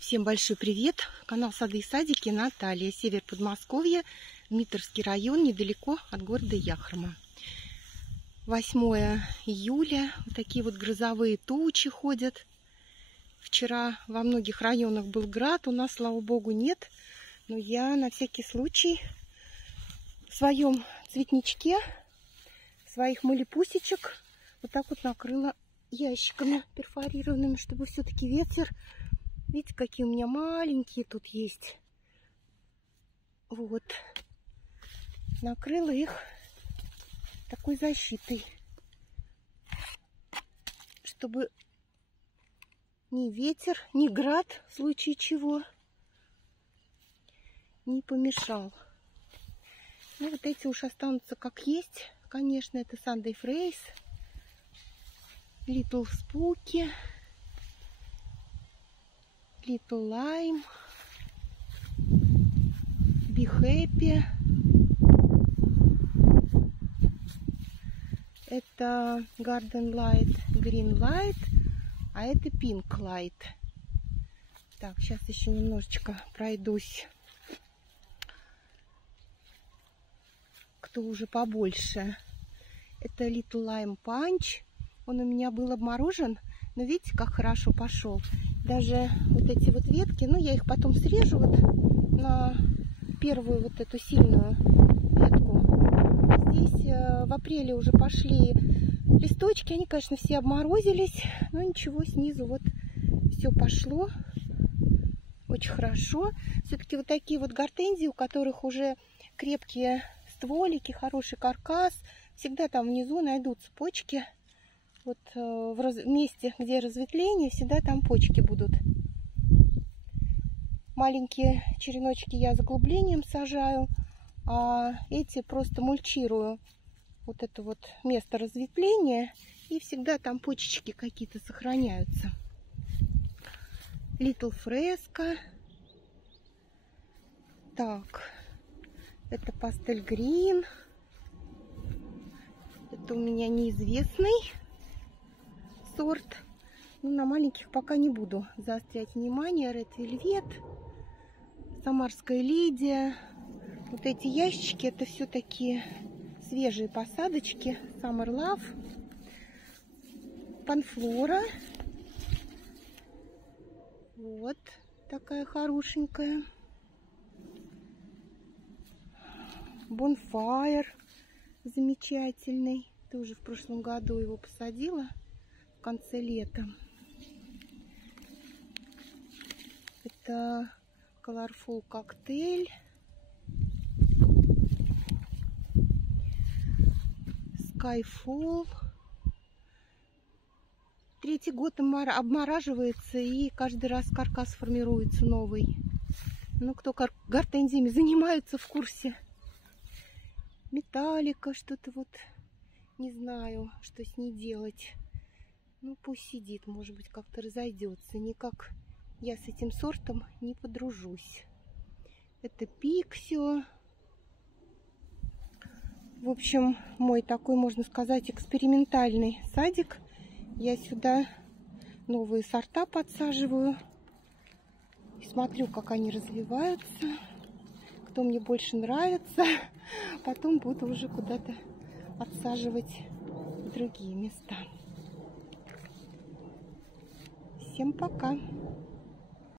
Всем большой привет! Канал Сады и Садики, Наталья, север Подмосковья, Дмитровский район, недалеко от города Яхрома. 8 июля, вот такие вот грозовые тучи ходят. Вчера во многих районах был град, у нас, слава богу, нет. Но я на всякий случай в своем цветничке, своих малипусечек вот так вот накрыла ящиками перфорированными, чтобы все-таки ветер... Видите, какие у меня маленькие тут есть. Вот. Накрыла их такой защитой, чтобы ни ветер, ни град, в случае чего, не помешал. Ну, вот эти уж останутся как есть. Конечно, это Sunday Phrase, Little Spooky, Little Lime, Be Happy. Это Garden Light, Green Light, а это Pink Light. Так, сейчас еще немножечко пройдусь. Кто уже побольше. Это Little Lime Punch. Он у меня был обморожен, но видите, как хорошо пошел. Даже вот эти вот ветки, ну, я их потом срежу вот на первую вот эту сильную ветку. Здесь в апреле уже пошли листочки, они, конечно, все обморозились, но ничего, снизу вот все пошло. Очень хорошо. Все-таки вот такие вот гортензии, у которых уже крепкие стволики, хороший каркас, всегда там внизу найдутся почки. Вот в месте, где разветвление, всегда там почки будут. Маленькие череночки я заглублением сажаю, а эти просто мульчирую. Вот это вот место разветвления, и всегда там почечки какие-то сохраняются. Little Fresco. Так, это пастель грин. Это у меня неизвестный сорт. Ну, на маленьких пока не буду заострять внимание. Red Velvet, Самарская Лидия. Вот эти ящички, это все такие свежие посадочки. Summer Love, Панфлора. Вот такая хорошенькая. Bonfire замечательный. Тоже в прошлом году его посадила. В конце лета. Это Colorful Cocktail. Skyfall. Третий год обмораживается, и каждый раз каркас формируется новый. Ну, кто гортензиями занимается, в курсе. Металлика, что-то вот, не знаю, что с ней делать. Ну, пусть сидит, может быть, как-то разойдется. Никак я с этим сортом не подружусь. Это Пиксио. В общем, мой такой, можно сказать, экспериментальный садик. Я сюда новые сорта подсаживаю. И смотрю, как они развиваются. Кто мне больше нравится. Потом буду уже куда-то отсаживать в другие места. Всем пока!